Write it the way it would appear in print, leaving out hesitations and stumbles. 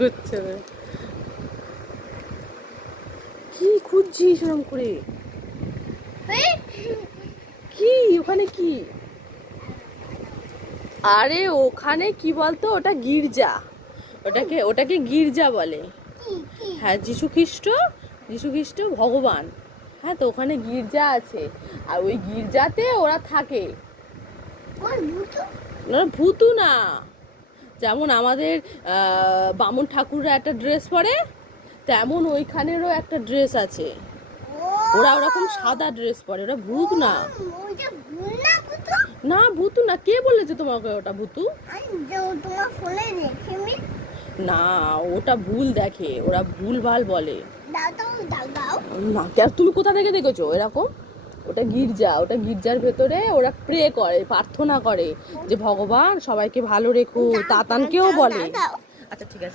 করছে রে। কি খুঁজছিস ওরম করে? কি ওখানে কি? আরে ওখানে কি বলতো, ওটা গির্জা। ওটাকে গির্জা বলে। হ্যাঁ, যিশু খ্রিস্ট ভগবান। হ্যাঁ, তো ওখানে গির্জা আছে, আর ওই গির্জাতে ওরা থাকে। না, ভূতু না। যেমন আমাদের বামুন ঠাকুররা একটা ড্রেস পরে, তেমন ওইখানেরও একটা ড্রেস আছে। ওরা ওরকম সাদা ড্রেস পরে, ওরা ভূত না। না, ভূতু না। কে বলেছে তোমাকে ওটা ভূতু? না, ওটা ভুল দেখে, ওরা ভুল ভাল বলে। না, তুমি কোথা থেকে দেখেছো এরকম? ওটা গির্জা, ওটা গির্জার ভেতরে ওরা প্রে করে, প্রার্থনা করে যে ভগবান সবাইকে ভালো রেখো। তাতানকেও বলে। আচ্ছা, ঠিক আছে।